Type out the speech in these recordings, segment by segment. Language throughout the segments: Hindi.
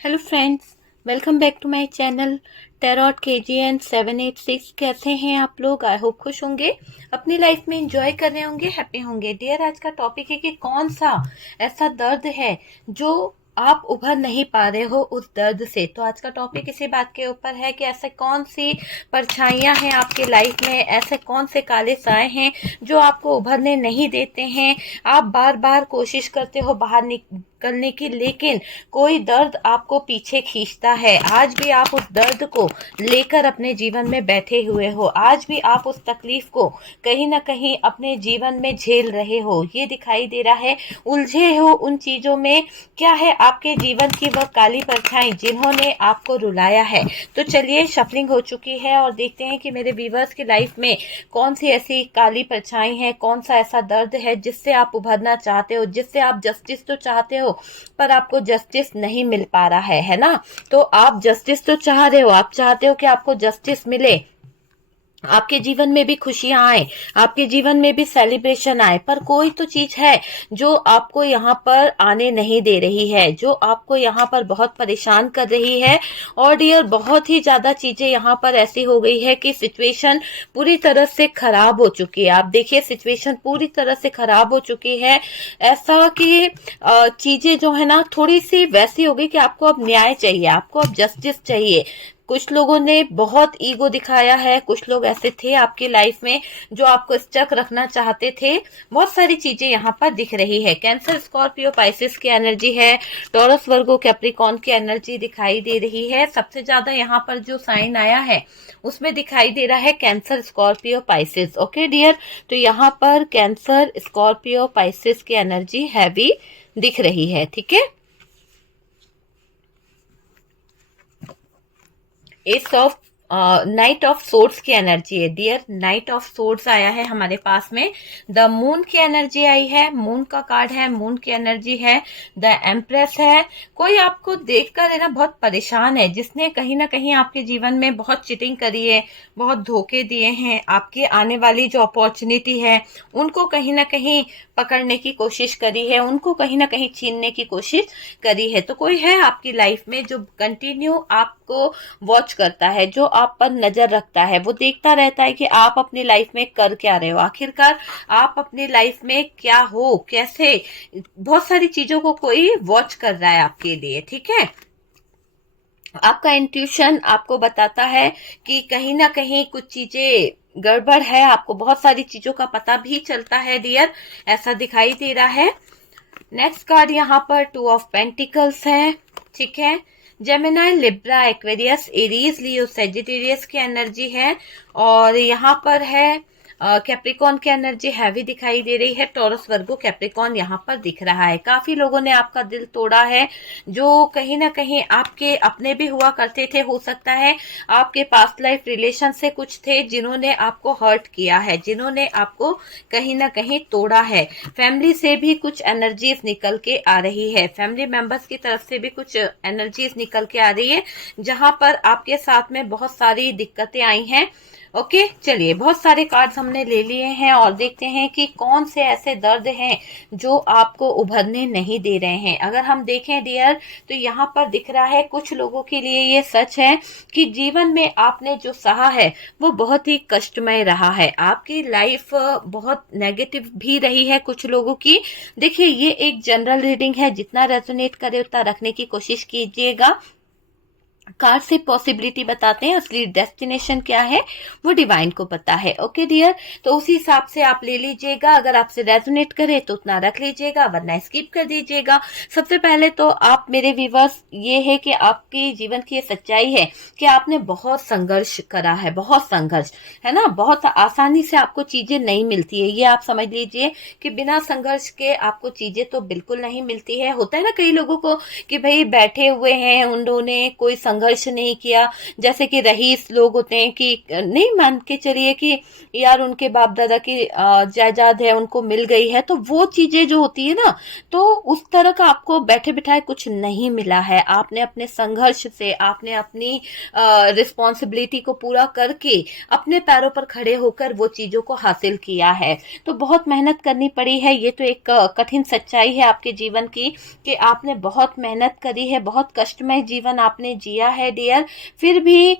Hello friends, welcome back to my channel tarot KGN 786। कैसे हैं आप लोग? आई होप खुश होंगे, अपनी लाइफ में एंजॉय कर रहे होंगे, हैप्पी होंगे। डियर, आज का टॉपिक है कि कौन सा ऐसा दर्द है जो आप उभर नहीं पा रहे हो उस दर्द से। तो आज का टॉपिक इसी बात के ऊपर है कि ऐसे कौन सी परछाइयां हैं आपके लाइफ में, ऐसे कौन से काले साए हैं जो आपको उभरने नहीं देते हैं। आप बार बार कोशिश करते हो बाहर निकलने की, लेकिन कोई दर्द आपको पीछे खींचता है। आज भी आप उस दर्द को लेकर अपने जीवन में बैठे हुए हो, आज भी आप उस तकलीफ को कहीं ना कहीं अपने जीवन में झेल रहे हो। ये दिखाई दे रहा है, उलझे हो उन चीजों में। क्या है आपके जीवन की वह काली परछाई जिन्होंने आपको रुलाया है? तो चलिए, शफलिंग हो चुकी है और देखते हैं कि मेरे व्यूवर्स की लाइफ में कौन सी ऐसी काली परछाई है, कौन सा ऐसा दर्द है जिससे आप उभरना चाहते हो, जिससे आप जस्टिस तो चाहते हो पर आपको जस्टिस नहीं मिल पा रहा है ना? तो आप जस्टिस तो चाह रहे हो, आप चाहते हो कि आपको जस्टिस मिले, आपके जीवन में भी खुशियां आए, आपके जीवन में भी सेलिब्रेशन आए, पर कोई तो चीज है जो आपको यहाँ पर आने नहीं दे रही है, जो आपको यहाँ पर बहुत परेशान कर रही है। और डियर, बहुत ही ज्यादा चीजें यहाँ पर ऐसी हो गई है कि सिचुएशन पूरी तरह से खराब हो चुकी है। आप देखिए, सिचुएशन पूरी तरह से खराब हो चुकी है। ऐसा कि चीजें जो है ना, थोड़ी सी वैसी हो गई कि आपको अब न्याय चाहिए, आपको अब जस्टिस चाहिए। कुछ लोगों ने बहुत ईगो दिखाया है, कुछ लोग ऐसे थे आपकी लाइफ में जो आपको स्टक रखना चाहते थे। बहुत सारी चीजें यहाँ पर दिख रही है। कैंसर, स्कॉर्पियो, पाइसिस की एनर्जी है, टॉरस, वर्गो, कैप्रिकॉर्न की एनर्जी दिखाई दे रही है। सबसे ज्यादा यहाँ पर जो साइन आया है उसमें दिखाई दे रहा है Cancer, Scorpio, Pisces. Okay dear, तो यहाँ पर कैंसर, स्कॉर्पियो, पाइसिस की एनर्जी हैवी दिख रही है। ठीक है, ace of knight of swords की एनर्जी है डियर। नाइट ऑफ सोर्ड्स आया है हमारे पास में। द मून की एनर्जी आई है, मून का कार्ड है, मून की एनर्जी है। द एम्प्रेस है। कोई आपको देखकर है ना बहुत परेशान है, जिसने कहीं ना कहीं आपके जीवन में बहुत चीटिंग करी है, बहुत धोखे दिए हैं। आपके आने वाली जो अपॉर्चुनिटी है उनको कहीं ना कहीं पकड़ने की कोशिश करी है, उनको कहीं ना कहीं छीनने की कोशिश करी है। तो कोई है आपकी लाइफ में जो कंटिन्यू आपको वॉच करता है, जो आप पर नजर रखता है, वो देखता रहता है कि आप अपनी लाइफ में कर क्या रहे हो, आखिरकार आप अपनी लाइफ में क्या हो, कैसे। बहुत सारी चीजों को कोई वॉच कर रहा है आपके लिए। ठीक है, आपका इंट्यूशन आपको बताता है कि कहीं ना कहीं कुछ चीजें गड़बड़ है। आपको बहुत सारी चीजों का पता भी चलता है डियर, ऐसा दिखाई दे रहा है। नेक्स्ट कार्ड यहाँ पर 2 ऑफ पेंटिकल्स है। ठीक है, जेमिनाई, लिब्रा, एक्वेरियस, एरीज, लियो, सेजिटेरियस की एनर्जी है। और यहाँ पर है कैप्रिकॉन की एनर्जी हैवी दिखाई दे रही है। टॉरस, वर्गो, कैप्रिकॉन यहाँ पर दिख रहा है। काफी लोगों ने आपका दिल तोड़ा है, जो कहीं ना कहीं आपके अपने भी हुआ करते थे। हो सकता है आपके पास्ट लाइफ रिलेशन से कुछ थे जिन्होंने आपको हर्ट किया है, जिन्होंने आपको कहीं ना कहीं तोड़ा है। फैमिली से भी कुछ एनर्जीज निकल के आ रही है, फैमिली मेंबर्स की तरफ से भी कुछ एनर्जीज निकल के आ रही है, जहां पर आपके साथ में बहुत सारी दिक्कतें आई हैं। ओके, चलिए, बहुत सारे कार्ड्स हमने ले लिए हैं और देखते हैं कि कौन से ऐसे दर्द हैं जो आपको उभरने नहीं दे रहे हैं। अगर हम देखें डियर, तो यहाँ पर दिख रहा है कुछ लोगों के लिए ये सच है कि जीवन में आपने जो सहा है वो बहुत ही कष्टमय रहा है। आपकी लाइफ बहुत नेगेटिव भी रही है कुछ लोगों की। देखिए, ये एक जनरल रीडिंग है, जितना रेजोनेट करे उतना रखने की कोशिश कीजिएगा। कार्ड से पॉसिबिलिटी बताते हैं, असली डेस्टिनेशन क्या है वो डिवाइन को पता है। ओके डियर, तो उसी हिसाब से आप ले लीजिएगा। अगर आपसे रेजोनेट करे तो उतना रख लीजिएगा, वरना स्किप कर दीजिएगा। सबसे पहले तो आप मेरे व्यूवर्स, ये है कि आपकी जीवन की ये सच्चाई है कि आपने बहुत संघर्ष करा है, बहुत संघर्ष है ना। बहुत आसानी से आपको चीजें नहीं मिलती है, ये आप समझ लीजिए कि बिना संघर्ष के आपको चीजें तो बिल्कुल नहीं मिलती है। होता है ना कई लोगों को कि भाई बैठे हुए हैं, उन्होंने कोई संघर्ष नहीं किया। जैसे कि रईस लोग होते हैं कि नहीं मान के चलिए कि यार उनके बाप दादा की जायदाद है, उनको मिल गई है, तो वो चीजें जो होती है ना, तो उस तरह का आपको बैठे बिठाए कुछ नहीं मिला है। आपने अपने संघर्ष से, आपने अपनी रिस्पॉन्सिबिलिटी को पूरा करके अपने पैरों पर खड़े होकर वो चीजों को हासिल किया है। तो बहुत मेहनत करनी पड़ी है, ये तो एक कठिन सच्चाई है आपके जीवन की कि आपने बहुत मेहनत करी है, बहुत कष्टमय जीवन आपने जिया है डियर। फिर भी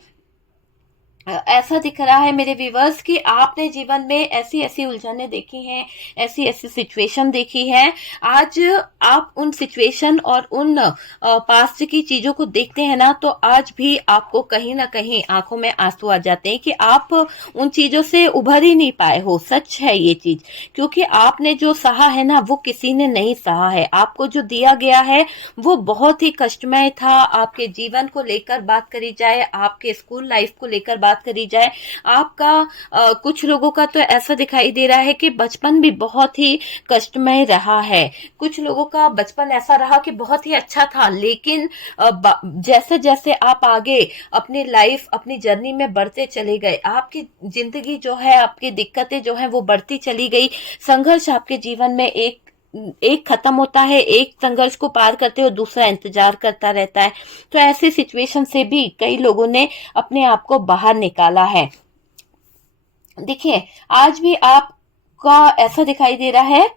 ऐसा दिख रहा है मेरे व्यूवर्स कि आपने जीवन में ऐसी ऐसी उलझने देखी हैं, ऐसी ऐसी सिचुएशन देखी है। आज आप उन सिचुएशन और उन पास्ट की चीजों को देखते हैं ना, तो आज भी आपको कहीं ना कहीं आंखों में आंसू आ जाते हैं कि आप उन चीजों से उभर ही नहीं पाए हो। सच है ये चीज, क्योंकि आपने जो सहा है ना, वो किसी ने नहीं सहा है। आपको जो दिया गया है वो बहुत ही कष्टमय था। आपके जीवन को लेकर बात करी जाए, आपके स्कूल लाइफ को लेकर बात करी जाए, आपका कुछ लोगों का तो ऐसा दिखाई दे रहा है कि बचपन भी बहुत ही कष्टमय रहा है। कुछ लोगों का बचपन ऐसा रहा कि बहुत ही अच्छा था, लेकिन जैसे जैसे आप आगे अपनी लाइफ, अपनी जर्नी में बढ़ते चले गए, आपकी जिंदगी जो है, आपकी दिक्कतें जो है वो बढ़ती चली गई। संघर्ष आपके जीवन में एक खत्म होता है, एक संघर्ष को पार करते हो, दूसरा इंतजार करता रहता है। तो ऐसी सिचुएशन से भी कई लोगों ने अपने आप को बाहर निकाला है। देखिए, आज भी आपका ऐसा दिखाई दे रहा है,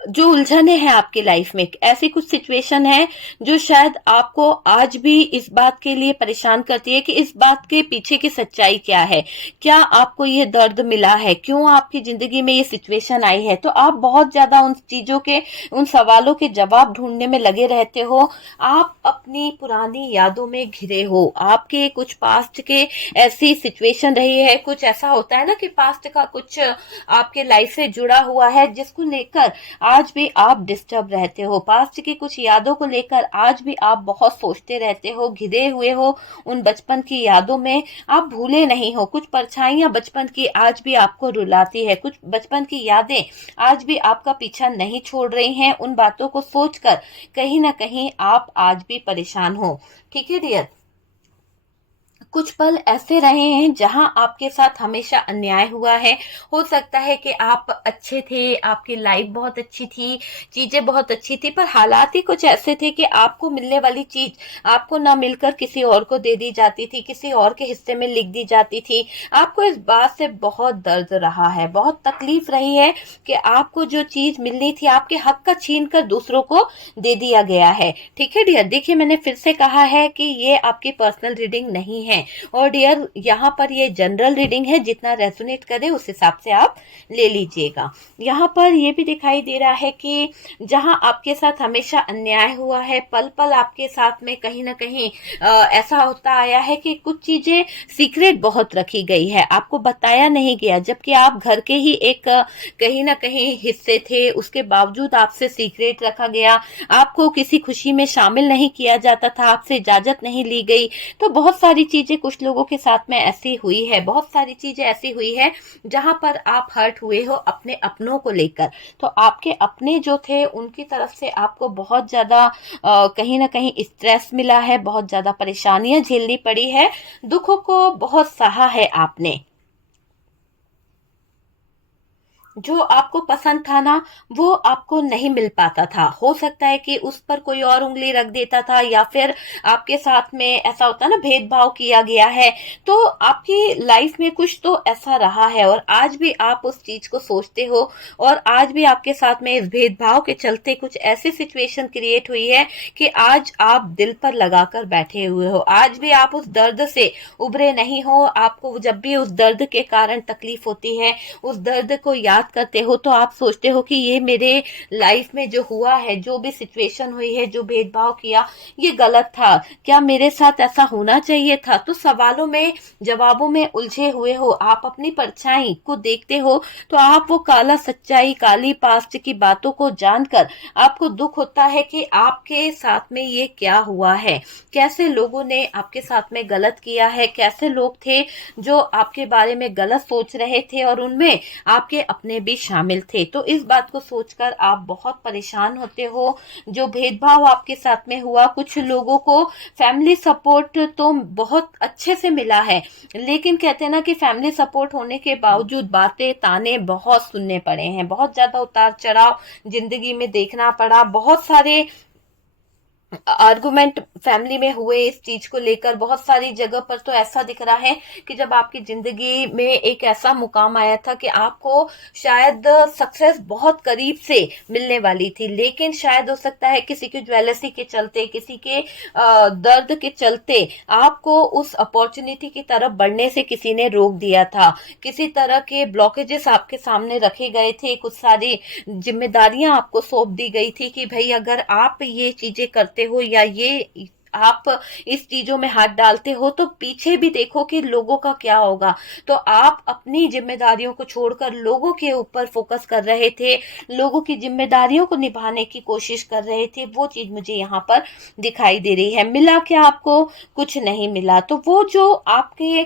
जो उलझने हैं आपकी लाइफ में, ऐसी कुछ सिचुएशन है जो शायद आपको आज भी इस बात के लिए परेशान करती है कि इस बात के पीछे की सच्चाई क्या है, क्या आपको ये दर्द मिला है, क्यों आपकी जिंदगी में ये सिचुएशन आई है। तो आप बहुत ज्यादा उन चीजों के, उन सवालों के जवाब ढूंढने में लगे रहते हो। आप अपनी पुरानी यादों में घिरे हो, आपके कुछ पास्ट के ऐसी सिचुएशन रही है, कुछ ऐसा होता है ना कि पास्ट का कुछ आपके लाइफ से जुड़ा हुआ है जिसको लेकर आज भी आप डिस्टर्ब रहते हो। पास्ट की कुछ यादों को लेकर आज भी आप बहुत सोचते रहते हो, घिरे हुए हो उन बचपन की यादों में। आप भूले नहीं हो, कुछ परछाइयां बचपन की आज भी आपको रुलाती है, कुछ बचपन की यादें आज भी आपका पीछा नहीं छोड़ रही हैं। उन बातों को सोचकर कहीं ना कहीं आप आज भी परेशान हो। ठीक है डियर, कुछ पल ऐसे रहे हैं जहां आपके साथ हमेशा अन्याय हुआ है। हो सकता है कि आप अच्छे थे, आपकी लाइफ बहुत अच्छी थी, चीजें बहुत अच्छी थी, पर हालात ही कुछ ऐसे थे कि आपको मिलने वाली चीज आपको ना मिलकर किसी और को दे दी जाती थी, किसी और के हिस्से में लिख दी जाती थी। आपको इस बात से बहुत दर्द रहा है, बहुत तकलीफ रही है कि आपको जो चीज मिलनी थी, आपके हक का छीन कर दूसरों को दे दिया गया है। ठीक है डियर, देखिए मैंने फिर से कहा है कि ये आपकी पर्सनल रीडिंग नहीं है, और डियर यहाँ पर ये जनरल रीडिंग है, जितना रेजोनेट करे उस हिसाब से आप ले लीजिएगा। यहाँ पर ये भी दिखाई दे रहा है कि जहां आपके साथ हमेशा अन्याय हुआ है, पल पल आपके साथ में कहीं ना कहीं ऐसा होता आया है कि कुछ चीजें सीक्रेट बहुत रखी गई है, आपको बताया नहीं गया, जबकि आप घर के ही एक कहीं ना कहीं हिस्से थे, उसके बावजूद आपसे सीक्रेट रखा गया, आपको किसी खुशी में शामिल नहीं किया जाता था, आपसे इजाजत नहीं ली गई। तो बहुत सारी चीजें कुछ लोगों के साथ में ऐसी हुई है, बहुत सारी चीजें ऐसी हुई है जहां पर आप हर्ट हुए हो अपने अपनों को लेकर। तो आपके अपने जो थे उनकी तरफ से आपको बहुत ज्यादा कहीं ना कहीं स्ट्रेस मिला है, बहुत ज्यादा परेशानियां झेलनी पड़ी है, दुखों को बहुत सहा है आपने। जो आपको पसंद था ना, वो आपको नहीं मिल पाता था। हो सकता है कि उस पर कोई और उंगली रख देता था, या फिर आपके साथ में ऐसा होता है ना, भेदभाव किया गया है। तो आपकी लाइफ में कुछ तो ऐसा रहा है, और आज भी आप उस चीज को सोचते हो, और आज भी आपके साथ में इस भेदभाव के चलते कुछ ऐसी सिचुएशन क्रिएट हुई है कि आज आप दिल पर लगाकर बैठे हुए हो। आज भी आप उस दर्द से उभरे नहीं हो। आपको जब भी उस दर्द के कारण तकलीफ होती है, उस दर्द को याद करते हो, तो आप सोचते हो कि ये मेरे लाइफ में जो हुआ है, जो भी सिचुएशन हुई है, जो भेदभाव किया, ये गलत था, क्या मेरे साथ ऐसा होना चाहिए था। तो सवालों में, जवाबों में उलझे हुए हो, आप अपनी परछाई को देखते हो, तो आप वो काला सच्चाई, काली पास्ट की बातों को जानकर आपको दुख होता है कि आपके साथ में ये क्या हुआ है, कैसे लोगों ने आपके साथ में गलत किया है, कैसे लोग थे जो आपके बारे में गलत सोच रहे थे और उनमें आपके अपने जितने भी शामिल थे। तो इस बात को सोचकर आप बहुत परेशान होते हो, जो भेदभाव आपके साथ में हुआ। कुछ लोगों को फैमिली सपोर्ट तो बहुत अच्छे से मिला है, लेकिन कहते हैं ना कि फैमिली सपोर्ट होने के बावजूद बातें ताने बहुत सुनने पड़े हैं, बहुत ज्यादा उतार चढ़ाव जिंदगी में देखना पड़ा, बहुत सारे आर्गुमेंट फैमिली में हुए इस चीज को लेकर। बहुत सारी जगह पर तो ऐसा दिख रहा है कि जब आपकी जिंदगी में एक ऐसा मुकाम आया था कि आपको शायद सक्सेस बहुत करीब से मिलने वाली थी, लेकिन शायद हो सकता है किसी की ज्वेलसी के चलते, किसी के दर्द के चलते आपको उस अपॉर्चुनिटी की तरफ बढ़ने से किसी ने रोक दिया था। किसी तरह के ब्लॉकेजेस आपके सामने रखे गए थे, कुछ सारी जिम्मेदारियां आपको सौंप दी गई थी कि भाई अगर आप ये चीजें करते हो या ये आप इस चीजों में हाथ डालते हो तो पीछे भी देखो कि लोगों का क्या होगा। तो आप अपनी जिम्मेदारियों को छोड़कर लोगों के ऊपर फोकस कर रहे थे, लोगों की जिम्मेदारियों को निभाने की कोशिश कर रहे थे। वो चीज मुझे यहाँ पर दिखाई दे रही है। मिला क्या आपको? कुछ नहीं मिला। तो वो जो आपके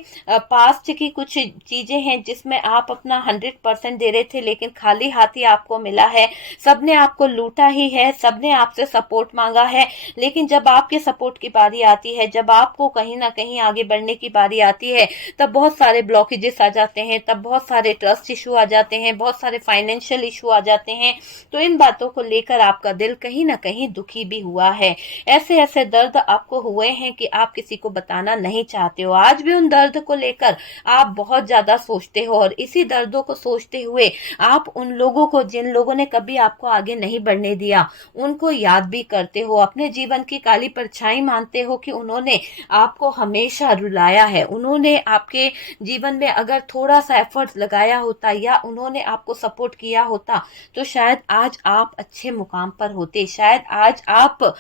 पास्ट की कुछ चीजें हैं जिसमें आप अपना 100% दे रहे थे, लेकिन खाली हाथ ही आपको मिला है। सबने आपको लूटा ही है, सबने आपसे सपोर्ट मांगा है, लेकिन जब आपके सपोर्ट की बारी आती है, जब आपको कहीं ना कहीं आगे बढ़ने की बारी आती है, तब बहुत सारे ब्लॉकेजेस आ जाते हैं, तब बहुत सारे ट्रस्ट इशू आ जाते हैं, बहुत सारे फाइनेंशियल इशू आ जाते हैं। तो इन बातों को लेकर आपका दिल कहीं ना कहीं दुखी भी हुआ है। ऐसे ऐसे दर्द आपको हुए हैं कि आप किसी को बताना नहीं चाहते हो। आज भी उन दर्द को लेकर आप बहुत ज्यादा सोचते हो, और इसी दर्दों को सोचते हुए आप उन लोगों को, जिन लोगों ने कभी आपको आगे नहीं बढ़ने दिया, उनको याद भी करते हो। अपने जीवन की काली परछाई मानते हो कि उन्होंने आपको हमेशा रुलाया है। उन्होंने आपके जीवन में अगर थोड़ा सा एफर्ट लगाया होता या उन्होंने आपको सपोर्ट किया होता तो शायद आज आप अच्छे मुकाम पर होते। शायद आज आप,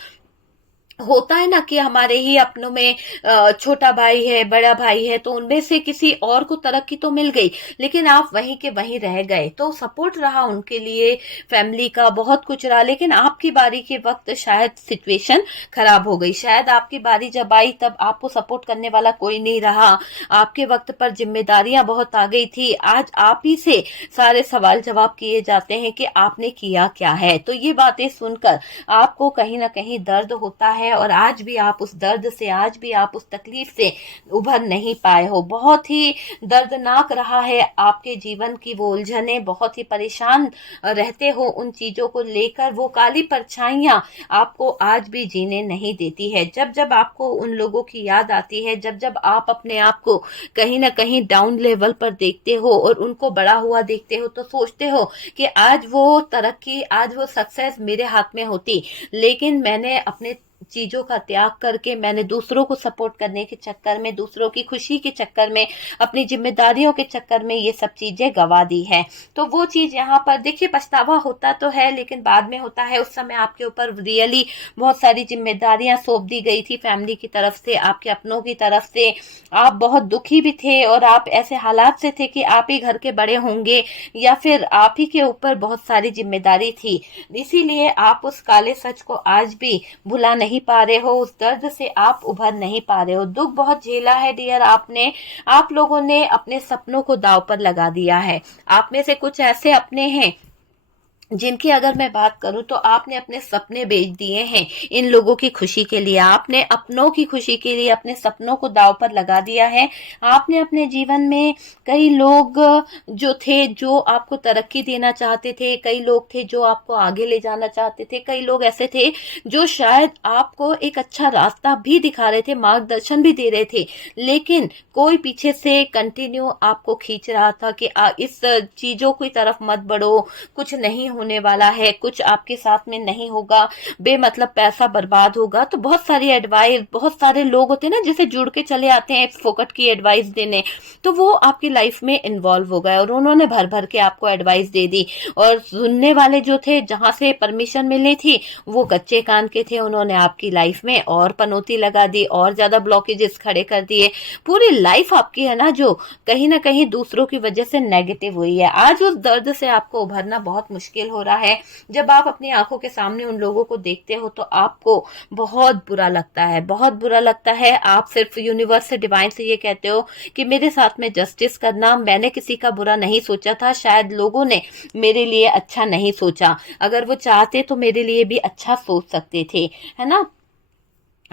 होता है ना कि हमारे ही अपनों में छोटा भाई है, बड़ा भाई है, तो उनमें से किसी और को तरक्की तो मिल गई, लेकिन आप वहीं के वहीं रह गए। तो सपोर्ट रहा उनके लिए, फैमिली का बहुत कुछ रहा, लेकिन आपकी बारी के वक्त शायद सिचुएशन खराब हो गई। शायद आपकी बारी जब आई तब आपको सपोर्ट करने वाला कोई नहीं रहा। आपके वक्त पर जिम्मेदारियां बहुत आ गई थी। आज आप ही से सारे सवाल जवाब किए जाते हैं कि आपने किया क्या है। तो ये बातें सुनकर आपको कहीं ना कहीं दर्द होता है, और आज भी आप उस दर्द से, आज भी आप उस तकलीफ से उभर नहीं पाए हो। बहुत ही दर्दनाक रहा है आपके जीवन की वो उलझने, बहुत ही परेशान रहते हो उन चीजों को लेकर। वो काली परछाइयां आपको आज भी जीने नहीं देती है। जब जब आपको उन लोगों की याद आती है, जब जब आप अपने आप को कहीं ना कहीं डाउन लेवल पर देखते हो और उनको बड़ा हुआ देखते हो, तो सोचते हो कि आज वो तरक्की, आज वो सक्सेस मेरे हाथ में होती, लेकिन मैंने अपने चीजों का त्याग करके, मैंने दूसरों को सपोर्ट करने के चक्कर में, दूसरों की खुशी के चक्कर में, अपनी जिम्मेदारियों के चक्कर में ये सब चीजें गवा दी है। तो वो चीज यहाँ पर देखिए, पछतावा होता तो है, लेकिन बाद में होता है। उस समय आपके ऊपर रियली बहुत सारी जिम्मेदारियां सौंप दी गई थी फैमिली की तरफ से, आपके अपनों की तरफ से। आप बहुत दुखी भी थे, और आप ऐसे हालात से थे कि आप ही घर के बड़े होंगे, या फिर आप ही के ऊपर बहुत सारी जिम्मेदारी थी। इसीलिए आप उस काले सच को आज भी भुला नहीं पा रहे हो, उस दर्द से आप उभर नहीं पा रहे हो। दुख बहुत झेला है डियर आपने। आप लोगों ने अपने सपनों को दांव पर लगा दिया है। आप में से कुछ ऐसे अपने हैं जिनकी अगर मैं बात करूं तो आपने अपने सपने बेच दिए हैं इन लोगों की खुशी के लिए। आपने अपनों की खुशी के लिए अपने सपनों को दांव पर लगा दिया है। आपने अपने जीवन में कई लोग जो थे, जो आपको तरक्की देना चाहते थे, कई लोग थे जो आपको आगे ले जाना चाहते थे, कई लोग ऐसे थे जो शायद आपको एक अच्छा रास्ता भी दिखा रहे थे, मार्गदर्शन भी दे रहे थे, लेकिन कोई पीछे से कंटिन्यू आपको खींच रहा था कि इस चीजों की तरफ मत बढ़ो, कुछ नहीं होने वाला है, कुछ आपके साथ में नहीं होगा, बेमतलब पैसा बर्बाद होगा। तो बहुत सारी एडवाइस, बहुत सारे लोग होते हैं ना जिसे जुड़ के चले आते हैं फोकट की एडवाइस देने, तो वो आपकी लाइफ में इन्वॉल्व हो गए और उन्होंने भर भर के आपको एडवाइस दे दी। और सुनने वाले जो थे, जहां से परमिशन मिलनी थी, वो कच्चे कान के थे। उन्होंने आपकी लाइफ में और पनौती लगा दी, और ज्यादा ब्लॉकेजेस खड़े कर दिए। पूरी लाइफ आपकी है ना जो कहीं ना कहीं दूसरों की वजह से नेगेटिव हुई है। आज उस दर्द से आपको उभरना बहुत मुश्किल हो रहा है, जब आप अपनी आंखों के सामने उन लोगों को देखते हो तो आपको बहुत बुरा लगता है, बहुत बुरा लगता है। आप सिर्फ यूनिवर्स से, डिवाइन से ये कहते हो कि मेरे साथ में जस्टिस करना, मैंने किसी का बुरा नहीं सोचा था, शायद लोगों ने मेरे लिए अच्छा नहीं सोचा, अगर वो चाहते तो मेरे लिए भी अच्छा सोच सकते थे, है ना।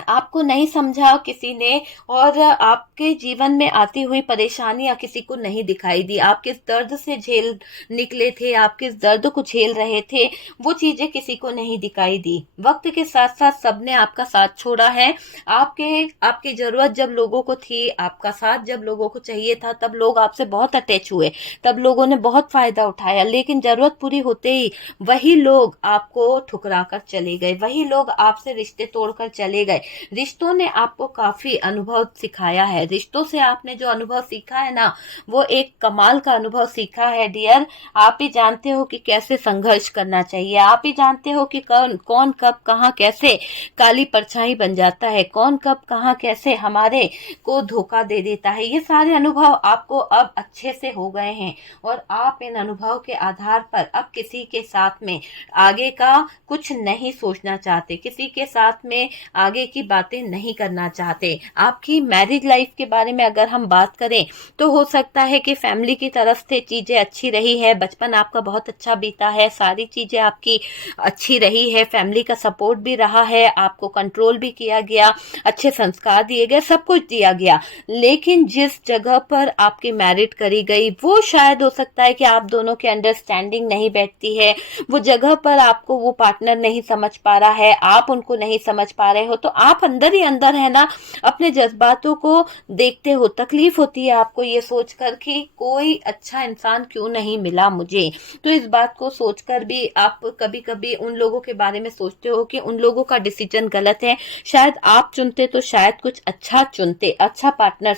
आपको नहीं समझा किसी ने, और आपके जीवन में आती हुई परेशानियां किसी को नहीं दिखाई दी। आप किस दर्द से झेल निकले थे, आप किस दर्द को झेल रहे थे, वो चीजें किसी को नहीं दिखाई दी। वक्त के साथ साथ सबने आपका साथ छोड़ा है। आपकी जरूरत जब लोगों को थी, आपका साथ जब लोगों को चाहिए था, तब लोग आपसे बहुत अटैच हुए, तब लोगों ने बहुत फायदा उठाया, लेकिन जरूरत पूरी होते ही वही लोग आपको ठुकरा कर चले गए, वही लोग आपसे रिश्ते तोड़कर चले गए। रिश्तों ने आपको काफी अनुभव सिखाया है, रिश्तों से आपने जो अनुभव सीखा है ना, वो एक कमाल का अनुभव सीखा है डियर। आप ही जानते हो कि कैसे संघर्ष करना चाहिए, आप ही जानते हो कि कौन कब कहाँ कैसे काली परछाई बन जाता है, कौन कब कहाँ कैसे हमारे को धोखा दे देता है। ये सारे अनुभव आपको अब अच्छे से हो गए हैं, और आप इन अनुभव के आधार पर अब किसी के साथ में आगे का कुछ नहीं सोचना चाहते, किसी के साथ में आगे की बातें नहीं करना चाहते। आपकी मैरिज लाइफ के बारे में अगर हम बात करें तो हो सकता है कि फैमिली की तरफ से चीजें अच्छी रही है, बचपन आपका बहुत अच्छा बीता है, सारी चीजें आपकी अच्छी रही है, फैमिली का सपोर्ट भी रहा है, आपको कंट्रोल भी किया गया, अच्छे संस्कार दिए गए, सब कुछ दिया गया। लेकिन जिस जगह पर आपकी मैरिज करी गई, वो शायद हो सकता है कि आप दोनों के अंडरस्टैंडिंग नहीं बैठती है, वो जगह पर आपको वो पार्टनर नहीं समझ पा रहा है, आप उनको नहीं समझ पा रहे हो, तो आप अंदर ही अंदर है ना अपने जज्बातों को देखते हो। तकलीफ होती है आपको ये सोचकर कि कोई अच्छा इंसान क्यों नहीं मिला मुझे। तो इस बात को सोचकर भी आप कभी कभी उन लोगों के बारे में सोचते हो कि उन लोगों का डिसीजन गलत है, शायद आप चुनते तो शायद कुछ अच्छा चुनते, अच्छा पार्टनर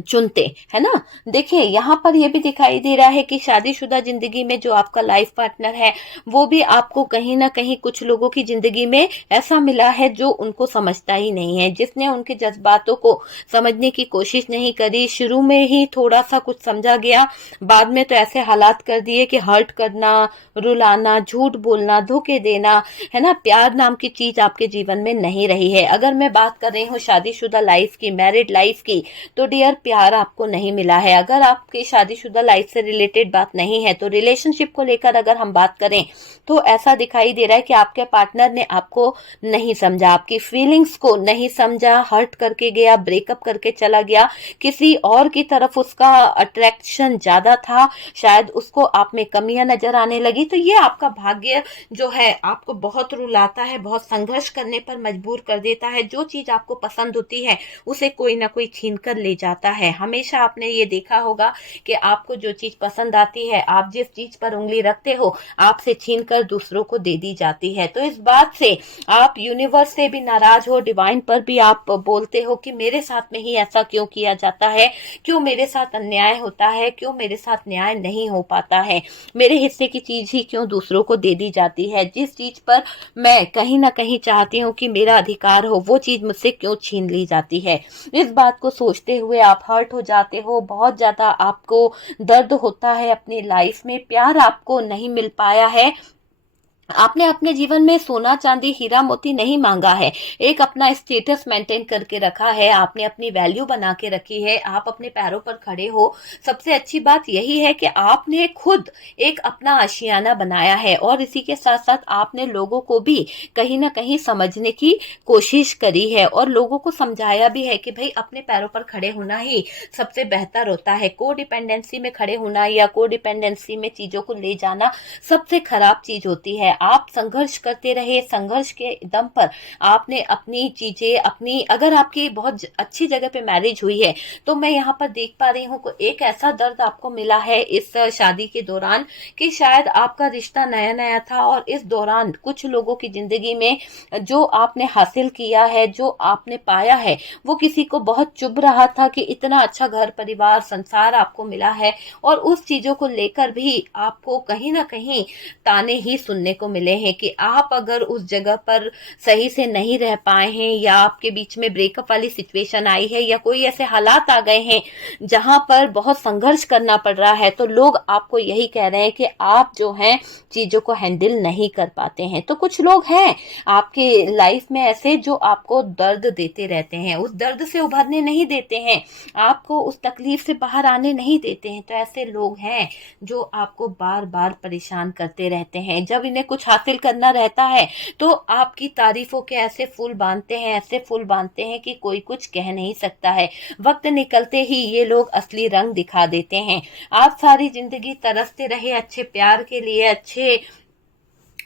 चुनते, है ना। देखिए यहाँ पर यह भी दिखाई दे रहा है कि शादीशुदा जिंदगी में जो आपका लाइफ पार्टनर है, वो भी आपको कहीं ना कहीं कुछ लोगों की जिंदगी में ऐसा मिला है जो उनको समझता ही नहीं है, जिसने उनके जज्बातों को समझने की कोशिश नहीं करी। शुरू में ही थोड़ा सा कुछ समझा गया, बाद में तो ऐसे हालात कर दिए कि हर्ट करना, रुलाना, झूठ बोलना, धोखे देना, है ना। प्यार नाम की चीज आपके जीवन में नहीं रही है। अगर मैं बात कर रही हूँ शादीशुदा लाइफ की, मैरिड लाइफ की, तो डियर प्यार आपको नहीं मिला है। अगर आपकी शादीशुदा लाइफ से रिलेटेड बात नहीं है, तो रिलेशनशिप को लेकर अगर हम बात करें तो ऐसा दिखाई दे रहा है कि आपके पार्टनर ने आपको नहीं समझा, आपकी फीलिंग्स को नहीं समझा, हर्ट करके गया, ब्रेकअप करके चला गया, किसी और की तरफ उसका अट्रैक्शन ज्यादा था, शायद उसको आप में कमियां नजर आने लगी। तो ये आपका भाग्य जो है आपको बहुत रुलाता है, बहुत संघर्ष करने पर मजबूर कर देता है। जो चीज आपको पसंद होती है उसे कोई ना कोई छीन कर ले जाता है। हमेशा आपने ये देखा होगा कि आपको जो चीज पसंद आती है, आप जिस चीज पर उंगली रखते हो, आपसे छीनकर दूसरों को दे दी जाती है। तो इस बात से आप यूनिवर्स से भी नाराज हो, डिवाइन पर भी आप बोलते हो कि मेरे साथ में ही ऐसा क्यों किया जाता है, क्यों मेरे साथ अन्याय होता है, क्यों मेरे साथ न्याय नहीं हो पाता है, मेरे हिस्से की चीज ही क्यों दूसरों को दे दी जाती है, जिस चीज पर मैं कहीं ना कहीं चाहती हूँ कि मेरा अधिकार हो, वो चीज मुझसे क्यों छीन ली जाती है। इस बात को सोचते हुए आप हर्ट हो जाते हो, बहुत ज्यादा आपको दर्द होता है अपनी लाइफ में, प्यार आपको नहीं मिल पाया है। आपने अपने जीवन में सोना चांदी हीरा मोती नहीं मांगा है, एक अपना स्टेटस मेंटेन करके रखा है, आपने अपनी वैल्यू बना के रखी है, आप अपने पैरों पर खड़े हो। सबसे अच्छी बात यही है कि आपने खुद एक अपना आशियाना बनाया है, और इसी के साथ साथ आपने लोगों को भी कहीं ना कहीं समझने की कोशिश करी है, और लोगों को समझाया भी है कि भाई अपने पैरों पर खड़े होना ही सबसे बेहतर होता है। को डिपेंडेंसी में खड़े होना या को डिपेंडेंसी में चीजों को ले जाना सबसे खराब चीज होती है। आप संघर्ष करते रहे, संघर्ष के दम पर आपने अपनी चीजें अपनी, अगर आपकी बहुत अच्छी जगह पे मैरिज हुई है तो मैं यहाँ पर देख पा रही हूँ कि एक ऐसा दर्द आपको मिला है इस शादी के दौरान कि शायद आपका रिश्ता नया नया था, और इस दौरान कुछ लोगों की जिंदगी में जो आपने हासिल किया है, जो आपने पाया है, वो किसी को बहुत चुभ रहा था कि इतना अच्छा घर परिवार संसार आपको मिला है, और उस चीजों को लेकर भी आपको कहीं ना कहीं ताने ही सुनने को को मिले हैं कि आप अगर उस जगह पर सही से नहीं रह पाए हैं, या आपके बीच में ब्रेकअप वाली सिचुएशन आई है, या कोई ऐसे हालात आ गए हैं जहां पर बहुत संघर्ष करना पड़ रहा है, तो लोग आपको यही कह रहे हैं कि आप जो हैं चीजों को हैंडल नहीं कर पाते हैं। तो कुछ लोग हैं आपके लाइफ में ऐसे जो आपको दर्द देते रहते हैं, उस दर्द से उभरने नहीं देते हैं, आपको उस तकलीफ से बाहर आने नहीं देते हैं। तो ऐसे लोग हैं जो आपको बार बार परेशान करते रहते हैं। जब इन्हें कुछ हासिल करना रहता है तो आपकी तारीफों के ऐसे फूल बांधते हैं, ऐसे फूल बांधते हैं कि कोई कुछ कह नहीं सकता है। वक्त निकलते ही ये लोग असली रंग दिखा देते हैं। आप सारी जिंदगी तरसते रहे अच्छे प्यार के लिए, अच्छे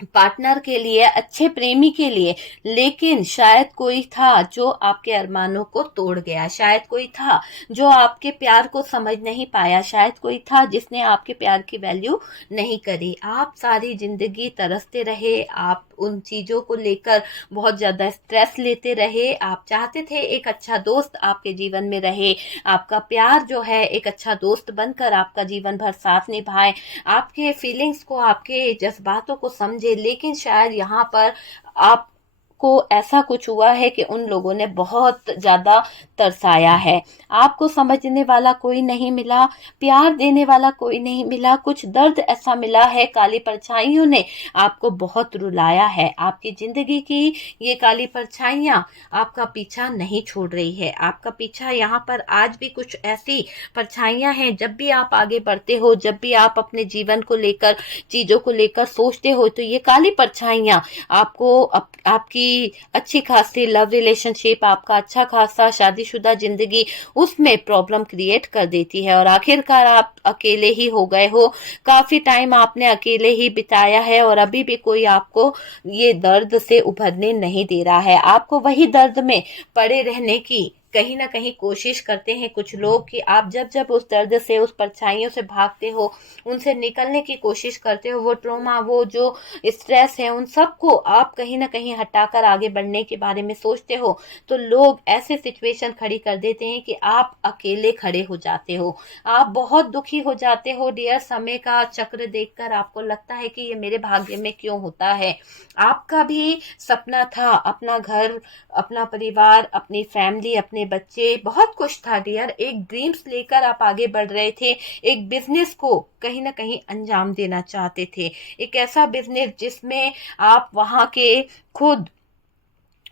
पार्टनर के लिए, अच्छे प्रेमी के लिए, लेकिन शायद कोई था जो आपके अरमानों को तोड़ गया, शायद कोई था जो आपके प्यार को समझ नहीं पाया, शायद कोई था जिसने आपके प्यार की वैल्यू नहीं करी। आप सारी जिंदगी तरसते रहे, आप उन चीजों को लेकर बहुत ज्यादा स्ट्रेस लेते रहे। आप चाहते थे एक अच्छा दोस्त आपके जीवन में रहे, आपका प्यार जो है एक अच्छा दोस्त बनकर आपका जीवन भर साथ निभाए, आपके फीलिंग्स को, आपके जज्बातों को समझे। लेकिन शायद यहाँ पर आपको ऐसा कुछ हुआ है कि उन लोगों ने बहुत ज्यादा तरसाया है, आपको समझने वाला कोई नहीं मिला, प्यार देने वाला कोई नहीं मिला, कुछ दर्द ऐसा मिला है, काली परछाइयों ने आपको बहुत रुलाया है। आपकी जिंदगी की ये काली परछाइयां आपका पीछा नहीं छोड़ रही है, आपका पीछा यहाँ पर आज भी कुछ ऐसी परछाइयां हैं। जब भी आप आगे बढ़ते हो, जब भी आप अपने जीवन को लेकर, चीजों को लेकर सोचते हो, तो ये काली परछाइयां आपको आपकी अच्छी खासी लव रिलेशनशिप, आपका अच्छा खासा शादीशुदा जिंदगी, उसमें प्रॉब्लम क्रिएट कर देती है। और आखिरकार आप अकेले ही हो गए हो, काफी टाइम आपने अकेले ही बिताया है, और अभी भी कोई आपको ये दर्द से उभरने नहीं दे रहा है। आपको वही दर्द में पड़े रहने की कहीं ना कहीं कोशिश करते हैं कुछ लोग कि आप जब जब उस दर्द से, उस परछाइयों से भागते हो, उनसे निकलने की कोशिश करते हो, वो ट्रॉमा, वो जो स्ट्रेस है, उन सबको आप कहीं ना कहीं हटाकर आगे बढ़ने के बारे में सोचते हो, तो लोग ऐसे सिचुएशन खड़ी कर देते हैं कि आप अकेले खड़े हो जाते हो, आप बहुत दुखी हो जाते हो डियर। समय का चक्र देखकर आपको लगता है कि ये मेरे भाग्य में क्यों होता है। आपका भी सपना था अपना घर, अपना परिवार, अपनी फैमिली, अपने बच्चे, बहुत कुछ था डियर। एक ड्रीम्स लेकर आप आगे बढ़ रहे थे, एक बिजनेस को कहीं ना कहीं अंजाम देना चाहते थे, एक ऐसा बिजनेस जिसमें आप वहां के खुद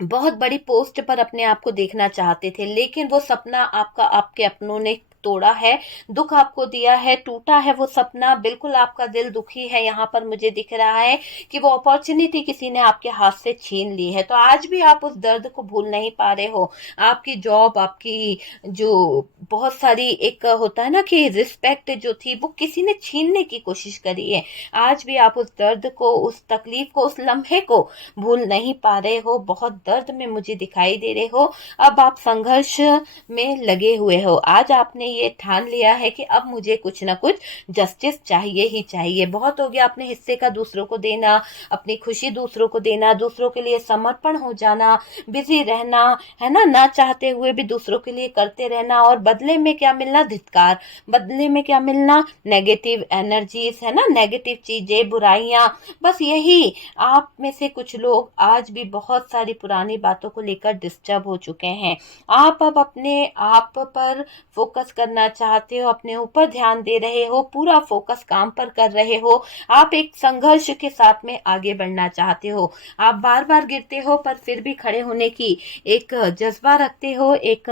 बहुत बड़ी पोस्ट पर अपने आप को देखना चाहते थे। लेकिन वो सपना आपका आपके अपनों ने तोड़ा है, दुख आपको दिया है, टूटा है वो सपना, बिल्कुल आपका दिल दुखी है। यहाँ पर मुझे दिख रहा है कि वो अपॉर्चुनिटी किसी ने आपके हाथ से छीन ली है। तो आज भी आप उस दर्द को भूल नहीं पा रहे हो। आपकी जॉब, आपकी जो बहुत सारी, एक होता है ना कि रिस्पेक्ट जो थी, वो किसी ने छीनने की कोशिश करी है। आज भी आप उस दर्द को, उस तकलीफ को, उस लम्हे को भूल नहीं पा रहे हो, बहुत दर्द में मुझे दिखाई दे रहे हो। अब आप संघर्ष में लगे हुए हो। आज आपने ये ठान लिया है कि अब मुझे कुछ ना कुछ जस्टिस चाहिए ही चाहिए। बहुत हो गया अपने हिस्से का दूसरों को देना, अपनी खुशी दूसरों को देना, दूसरों के लिए समर्पण हो जाना, बिजी रहना, है ना चाहते हुए भी दूसरों के लिए करते रहना, और बदले में क्या मिलना? धिक्कार। बदले में क्या मिलना? नेगेटिव एनर्जीज, है ना, नेगेटिव चीजें, बुराइयां। बस यही आप में से कुछ लोग आज भी बहुत सारी पुरानी बातों को लेकर डिस्टर्ब हो चुके हैं। आप अब अपने आप पर फोकस करना चाहते हो, अपने ऊपर ध्यान दे रहे हो, पूरा फोकस काम पर कर रहे हो। आप एक संघर्ष के साथ में आगे बढ़ना चाहते हो। आप बार बार गिरते हो पर फिर भी खड़े होने की एक जज्बा रखते हो, एक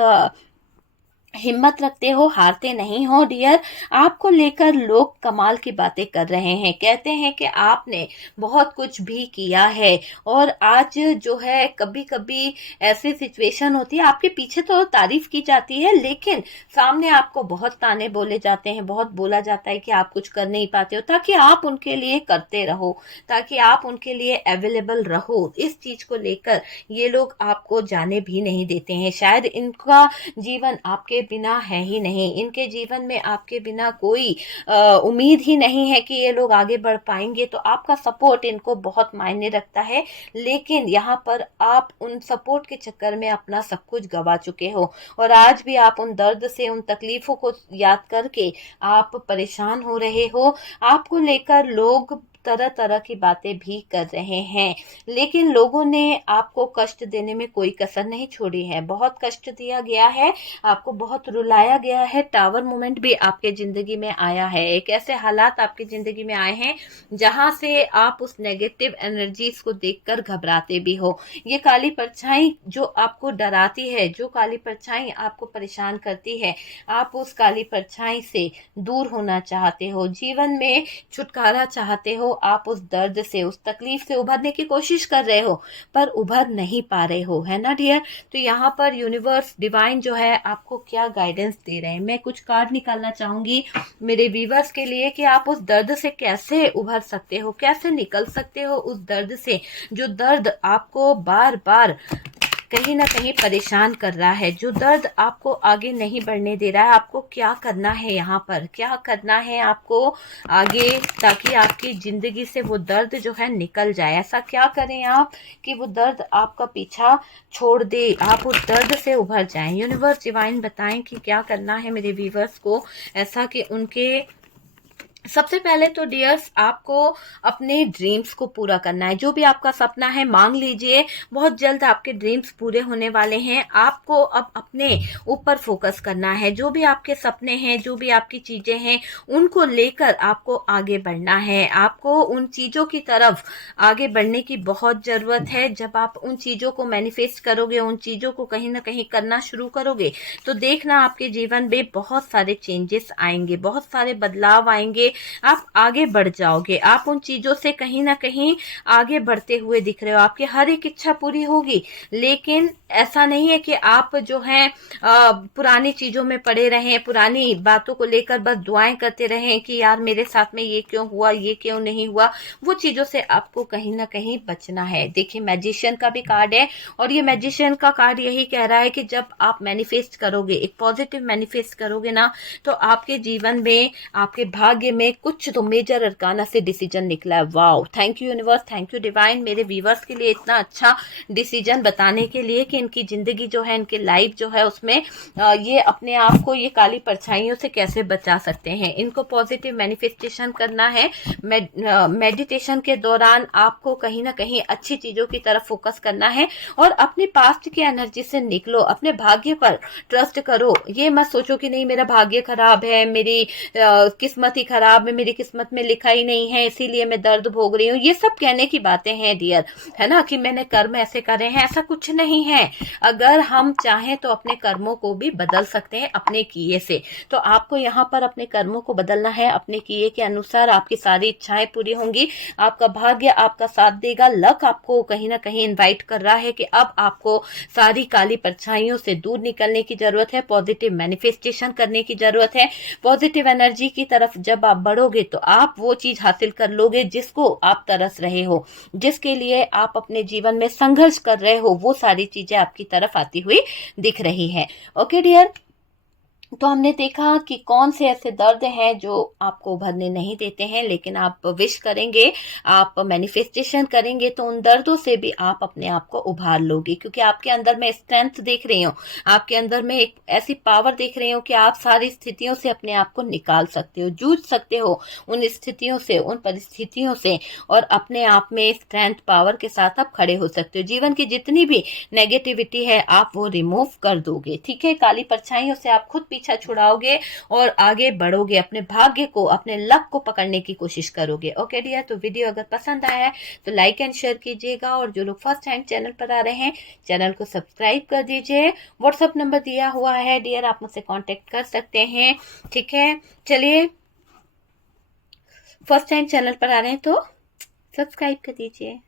हिम्मत रखते हो, हारते नहीं हो डियर। आपको लेकर लोग कमाल की बातें कर रहे हैं, कहते हैं कि आपने बहुत कुछ भी किया है। और आज जो है, कभी कभी ऐसी सिचुएशन होती है, आपके पीछे तो तारीफ की जाती है, लेकिन सामने आपको बहुत ताने बोले जाते हैं, बहुत बोला जाता है कि आप कुछ कर नहीं पाते हो, ताकि आप उनके लिए करते रहो, ताकि आप उनके लिए अवेलेबल रहो। इस चीज को लेकर ये लोग आपको जाने भी नहीं देते हैं। शायद इनका जीवन आपके बिना है ही नहीं, इनके जीवन में आपके बिना कोई उम्मीद ही नहीं है कि ये लोग आगे बढ़ पाएंगे। तो आपका सपोर्ट इनको बहुत मायने रखता है, लेकिन यहाँ पर आप उन सपोर्ट के चक्कर में अपना सब कुछ गवा चुके हो, और आज भी आप उन दर्द से, उन तकलीफों को याद करके आप परेशान हो रहे हो। आपको लेकर लोग तरह तरह की बातें भी कर रहे हैं, लेकिन लोगों ने आपको कष्ट देने में कोई कसर नहीं छोड़ी है। बहुत कष्ट दिया गया है, आपको बहुत रुलाया गया है। टावर मोमेंट भी आपके जिंदगी में आया है, एक ऐसे हालात आपकी जिंदगी में आए हैं जहां से आप उस नेगेटिव एनर्जीज को देखकर घबराते भी हो। ये काली परछाई जो आपको डराती है, जो काली परछाई आपको परेशान करती है, आप उस काली परछाई से दूर होना चाहते हो, जीवन में छुटकारा चाहते हो। आप उस दर्द से, उस तकलीफ से उभरने की कोशिश कर रहे हो, पर उभर नहीं पा रहे हो, है ना डियर। तो यहाँ पर यूनिवर्स डिवाइन जो है आपको क्या गाइडेंस दे रहे हैं, मैं कुछ कार्ड निकालना चाहूंगी मेरे व्यूवर्स के लिए कि आप उस दर्द से कैसे उभर सकते हो, कैसे निकल सकते हो उस दर्द से, जो दर्द आपको बार बार कहीं ना कहीं परेशान कर रहा है, जो दर्द आपको आगे नहीं बढ़ने दे रहा है। आपको क्या करना है, यहाँ पर क्या करना है आपको आगे, ताकि आपकी जिंदगी से वो दर्द जो है निकल जाए। ऐसा क्या करें आप कि वो दर्द आपका पीछा छोड़ दे, आप उस दर्द से उभर जाएं। यूनिवर्स डिवाइन बताएं कि क्या करना है मेरे व्यूवर्स को, ऐसा कि उनके सबसे पहले तो डियर्स आपको अपने ड्रीम्स को पूरा करना है। जो भी आपका सपना है मांग लीजिए, बहुत जल्द आपके ड्रीम्स पूरे होने वाले हैं। आपको अब अपने ऊपर फोकस करना है, जो भी आपके सपने हैं, जो भी आपकी चीजें हैं, उनको लेकर आपको आगे बढ़ना है। आपको उन चीजों की तरफ आगे बढ़ने की बहुत जरूरत है। जब आप उन चीजों को मैनिफेस्ट करोगे, उन चीजों को कहीं ना कहीं करना शुरू करोगे, तो देखना आपके जीवन में बहुत सारे चेंजेस आएंगे, बहुत सारे बदलाव आएंगे, आप आगे बढ़ जाओगे। आप उन चीजों से कहीं ना कहीं आगे बढ़ते हुए दिख रहे हो, आपकी हर एक इच्छा पूरी होगी। लेकिन ऐसा नहीं है कि आप जो है पुरानी चीजों में पड़े रहें, पुरानी बातों को लेकर बस दुआएं करते रहें कि यार मेरे साथ में ये क्यों हुआ, ये क्यों नहीं हुआ। वो चीजों से आपको कहीं ना कहीं बचना है। देखिए मैजिशियन का भी कार्ड है, और ये मैजिशियन का कार्ड यही कह रहा है कि जब आप मैनिफेस्ट करोगे, एक पॉजिटिव मैनिफेस्ट करोगे ना, तो आपके जीवन में, आपके भाग्य में कुछ तो मेजर अरकाना से डिसीजन निकला है। Wow, thank you universe, thank you divine, मेरे व्यूवर्स के लिए इतना अच्छा डिसीजन बताने के लिए कि इनकी जिंदगी जो है, इनकी लाइफ जो है, उसमें ये अपने आप को ये काली परछाइयों से कैसे बचा सकते हैं। इनको पॉजिटिव मैनिफेस्टेशन करना है। मेडिटेशन के दौरान आपको कहीं ना कहीं अच्छी चीजों की तरफ फोकस करना है, और अपने पास्ट की एनर्जी से निकलो, अपने भाग्य पर ट्रस्ट करो। ये मत सोचो कि नहीं मेरा भाग्य खराब है, मेरी किस्मत ही खराब है, मेरी किस्मत में लिखा ही नहीं है, इसीलिए मैं दर्द भोग रही हूँ। ये सब कहने की बातें हैं डियर, है ना, कि मैंने कर्म ऐसे करे हैं। ऐसा कुछ नहीं है। अगर हम चाहें तो अपने कर्मों को भी बदल सकते हैं अपने किए से। तो आपको यहाँ पर अपने कर्मों को बदलना है, अपने किए के अनुसार आपकी सारी इच्छाएं पूरी होंगी, आपका भाग्य आपका साथ देगा। लक आपको कहीं ना कहीं इन्वाइट कर रहा है कि अब आपको सारी काली परछाइयों से दूर निकलने की जरूरत है, पॉजिटिव मैनिफेस्टेशन करने की जरूरत है। पॉजिटिव एनर्जी की तरफ जब आप बढ़ोगे तो आप वो चीज हासिल कर लोगे जिसको आप तरस रहे हो, जिसके लिए आप अपने जीवन में संघर्ष कर रहे हो, वो सारी चीजें आपकी तरफ आती हुई दिख रही है। ओके डियर, तो हमने देखा कि कौन से ऐसे दर्द हैं जो आपको उभरने नहीं देते हैं, लेकिन आप विश करेंगे, आप मैनिफेस्टेशन करेंगे तो उन दर्दों से भी आप अपने आप को उभार लोगे, क्योंकि आपके अंदर में स्ट्रेंथ देख रही हूँ, आपके अंदर में एक ऐसी पावर देख रही हूँ कि आप सारी स्थितियों से अपने आप को निकाल सकते हो, जूझ सकते हो उन स्थितियों से, उन परिस्थितियों से, और अपने आप में स्ट्रेंथ पावर के साथ आप खड़े हो सकते हो। जीवन की जितनी भी नेगेटिविटी है आप वो रिमूव कर दोगे। ठीक है, काली परछाइयों से आप खुद पीछा छुड़ाओगे और आगे बढ़ोगे, अपने भाग्य को, अपने लक को पकड़ने की कोशिश करोगे। ओके डियर, तो वीडियो अगर पसंद आया है तो लाइक एंड शेयर कीजिएगा, और जो लोग फर्स्ट टाइम चैनल पर आ रहे हैं चैनल को सब्सक्राइब कर दीजिए। व्हाट्सएप नंबर दिया हुआ है डियर, आप मुझसे कांटेक्ट कर सकते हैं। ठीक है, चलिए, फर्स्ट टाइम चैनल पर आ रहे हैं तो सब्सक्राइब कर दीजिए।